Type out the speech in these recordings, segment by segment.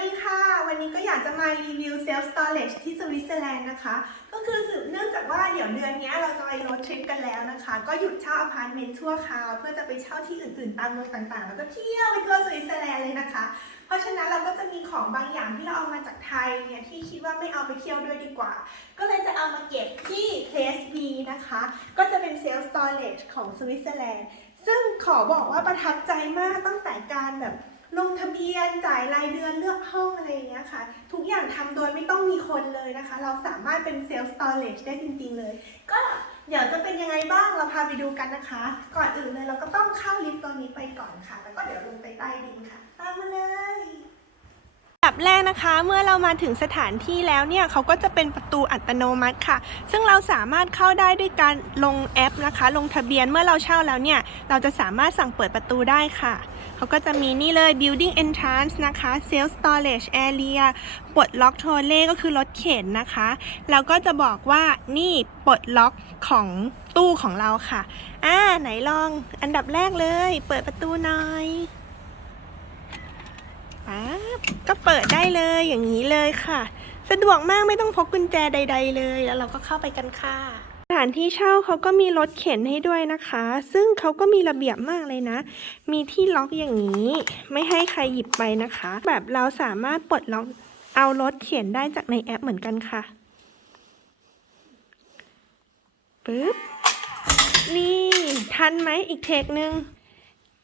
ดีค่ะ วันนี้ก็อยากจะมารีวิว self storage ที่สวิตเซอร์แลนด์นะคะ ก็คือเนื่องจากว่าเดี๋ยวเดือนนี้เราจะไปรถทริปกันแล้วนะคะ ก็หยุดเช่าอพาร์ตเมนต์ชั่วคราว เพื่อจะไปเช่าที่อื่นๆ ตามเมืองต่างๆ แล้วก็เที่ยวไปทั่วสวิตเซอร์แลนด์เลยนะคะ เพราะฉะนั้นเราก็จะมีของบางอย่างที่เราเอามาจากไทยเนี่ยที่คิดว่าไม่เอาไปเที่ยวด้วยดีกว่า ก็เลยจะเอามาเก็บที่ Place B นะคะ ก็จะเป็น self storage ของสวิตเซอร์แลนด์ซึ่งขอบอกว่าประทับใจมากตั้งแต่การแบบ ลงทะเบียนจ่ายรายเดือนเลือกห้องอะไรอย่างเงี้ยค่ะ ทุกอย่างทำโดยไม่ต้องมีคนเลยนะคะ เราสามารถเป็น self storage ได้จริงๆเลย ก็เดี๋ยวจะเป็นยังไงบ้างเราพาไปดูกันนะคะ ก่อนอื่นเลยเราก็ต้องเข้าลิฟต์ตัวนี้ไปก่อนค่ะ แล้วก็เดี๋ยวลงไปใต้ดินค่ะตามมาเลยอันดับแรกนะคะเมื่อเรามาถึงสถานที่แล้วเนี่ยเขาก็จะเป็นประตูอัตโนมัติค่ะ ซึ่งเราสามารถเข้าได้ด้วยการลงแอปนะคะ ลงทะเบียนเมื่อเราเช่าแล้วเนี่ยเราจะสามารถสั่งเปิดประตูได้ค่ะ เขาก็จะมีนี่เลย building entrance นะคะ self storage area ปลดล็อกโทเล่ก็คือรถเข็นนะคะ แล้วก็จะบอกว่านี่ปลดล็อกของตู้ของเราค่ะ อ่า ไหนลองอันดับแรกเลย เปิดประตูหน่อยป๊าบก็เปิดได้เลยอย่างนี้เลยค่ะ สะดวกมากไม่ต้องพกกุญแจใด ๆ เลย แล้วเราก็เข้าไปกันค่ะ สถานที่เช่าเขาก็มีรถเข็นให้ด้วยนะคะ ซึ่งเขาก็มีระเบียบมากเลยนะ มีที่ล็อกอย่างนี้ ไม่ให้ใครหยิบไปนะคะ แบบเราสามารถปลดล็อกเอารถเข็นได้จากในแอปเหมือนกันค่ะปึ๊บ นี่ ทันไหมอีกเทคหนึ่ง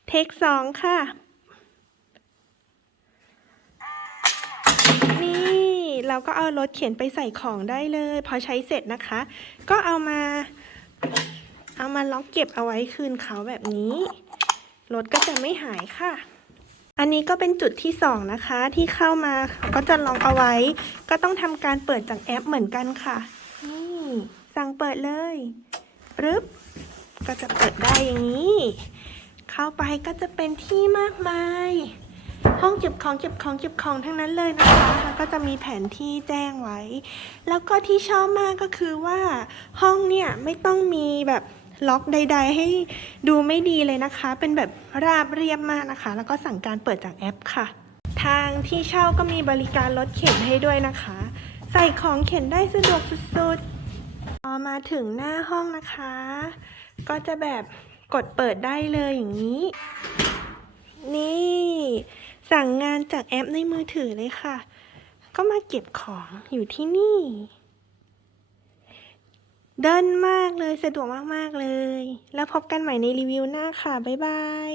เทคสองค่ะ นี่ เราก็เอารถเข็นไปใส่ของได้เลย พอใช้เสร็จนะคะ ก็เอามา เอามาล็อกเก็บเอาไว้คืนเขาแบบนี้ รถก็จะไม่หายค่ะ อันนี้ก็เป็นจุดที่สองนะคะ ที่เข้ามาก็จะล็อกเอาไว้ ก็ต้องทำการเปิดจากแอปเหมือนกันค่ะ นี่สั่งเปิดเลยปึ๊บก็จะเปิดได้อย่างนี้ เข้าไปก็จะเป็นที่มากมาย ห้องเก็บของเก็บของเก็บของทั้งนั้นเลยนะคะแล้วก็จะมีแผนที่แจ้งไว้ แล้วก็ที่ชอบมากก็คือว่าห้องเนี่ยไม่ต้องมีแบบล็อกใด ๆ ให้ดูไม่ดีเลยนะคะ เป็นแบบราบเรียบมากนะคะ แล้วก็สั่งการเปิดจากแอปค่ะ ทางที่เช่าก็มีบริการรถเข็นให้ด้วยนะคะ ใส่ของเข็นได้สะดวกสุดๆพอมาถึงหน้าห้องนะคะ ก็จะแบบกดเปิดได้เลยอย่างนี้ นี่ สั่งงานจากแอปในมือถือเลยค่ะ ก็มาเก็บของอยู่ที่นี่ เดินมากเลยสะดวกมาก ๆ เลย แล้วพบกันใหม่ในรีวิวหน้าค่ะ บ๊ายบาย